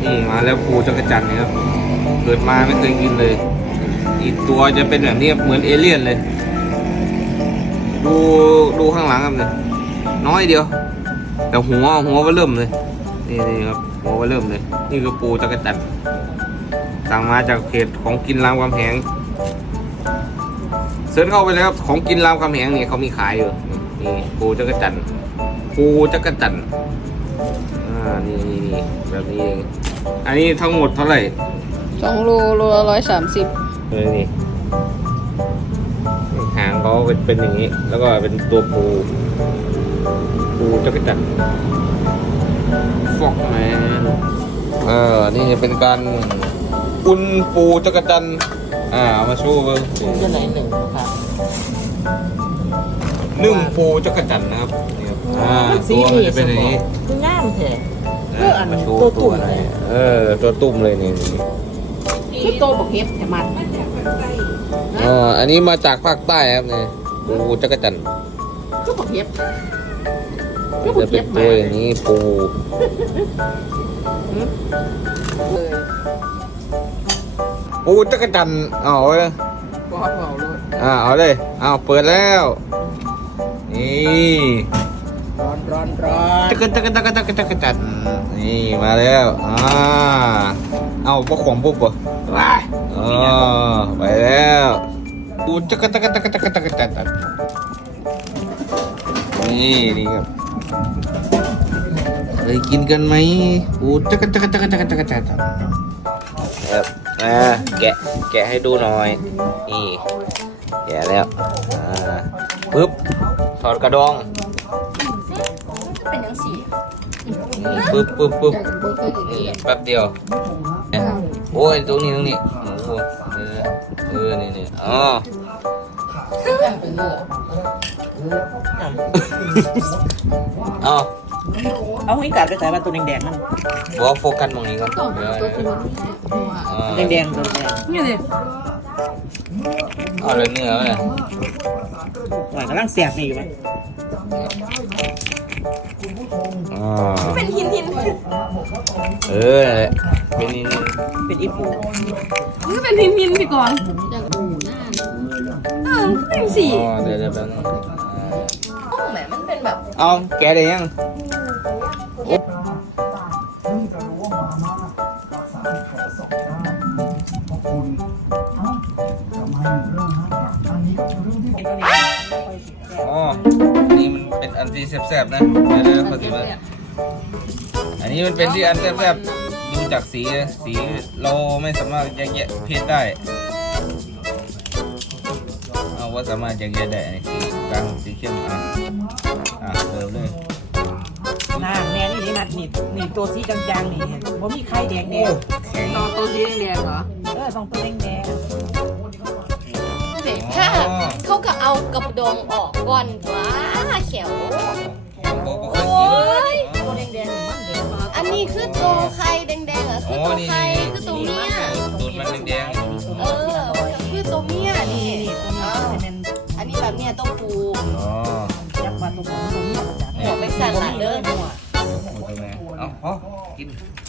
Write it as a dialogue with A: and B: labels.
A: นี่มาแล้วปูจักรจันทร์ครับเกิดมาไม่เคยกินเลยอีกตัวจะเป็นแบบนี้เหมือนเอเลี่ยนเลยดูข้างหลังครับเนี่ยน้อยเดียวแต่หัวว่าเริ่มเลยนี่ครับหัวว่าเริ่มเลยนี่คือปูจักรจันทร์สั่งมาจากเพจของกินรามคำแหงเสิร์ชเข้าไปเลยครับของกินรามคำแหงนี่เขามีขายอยู่นี่ปูจักรจันทร์นี่แบบนี้เองอันนี้ทั้งหมดเท่าไหร่
B: 2 โลละ130
A: นี่หางเขาเป็นอย่างนี้แล้วก็เป็นตัวปูจักรจันทร์ฟอกแมนนี่จะเป็นการอุ่นปูจักรจันทร์เอามาชูกัน
C: จะไหนหนึ่งครับ
A: นึ่งปูจักรจันทร์นะครับตัวมันจะเป็นอย่างนี้
C: คืองามแท้
A: มาชูตัวอะไรตัวตุ่มเลยนี่
C: คือโตบักเฮ็บแต่มัน
A: อันนี้มาจากภาคใต้ครับเนี่ยปูจักรจันทร์
C: คือบักเฮ็บ
A: จะเป็นตัวอย่างนี้ปูจักรจันทร์เอาเลยเอาเลยเปิดแล้วนี่
C: ร้อน
A: จักรจันทร์นี่มาแล้วเอาพวกของปุ๊บป่ะไปแล้วปูจักรจันทร์นี่ครับเคยกินกันไหมปูจักรจันทร์ครับแกะให้ดูหน่อยนี่แกะแล้วปึ๊บถอดกระดอง
B: เป็นยังสี
A: ปึ๊บนี่แป๊บเดียวโอ้ยตรงนี้นี่
C: เอาให้กัดไปใส่มาตัวแดงๆนั่น
A: บอกโฟกัสตรงนี้ก่อน
C: แดงตัวแดง
B: นี่เลย
A: เอาเลยเนื้อเลย
C: หวานกำลังเสียบนี่อยู่ไหม
B: เป็นหิน
A: เป็น
C: อีปู
B: เป็นหินสิก่อนจากหูหน้าเป็นสี
A: เดี๋ยวแป๊บนึง
B: แหมมันเป็นแบบ
A: เอาแกะได้ยังนี่มันเป็นอันที่แซ่บๆนะเดี๋ยวเขาถือว่าอันนี้มันเป็นที่อันแซ่บๆดูจากสีเราไม่สามารถแยกแยะเพศได้ว่าสามารถแยกแยะได้สีกลางสีเข้มเริ่มเลย
C: น้าแม่นี่นัดนี่ตัวสีจางๆนี่ผมมีไข่แดง
B: ตัวสีแดงเหรอ
C: ต้องตัวแดง
B: ถ้าเขาก็เอากระดองออกก่อนว้าเขียว
A: โอ้
B: ย
C: ตัวแดงมันเดี๋ยว
B: อันนี้คือตัวไข่แดงๆคือตัวไข่คือตัวเมีย
A: ตูดมันแดง
B: คือตัวเมียนี่อันนี้แบบเนี้ยต้องปู
C: ยักษ์มาตัวผมตัวเมีย
B: บอกไปสั่นหลังเด้อ
A: เอาพอกิน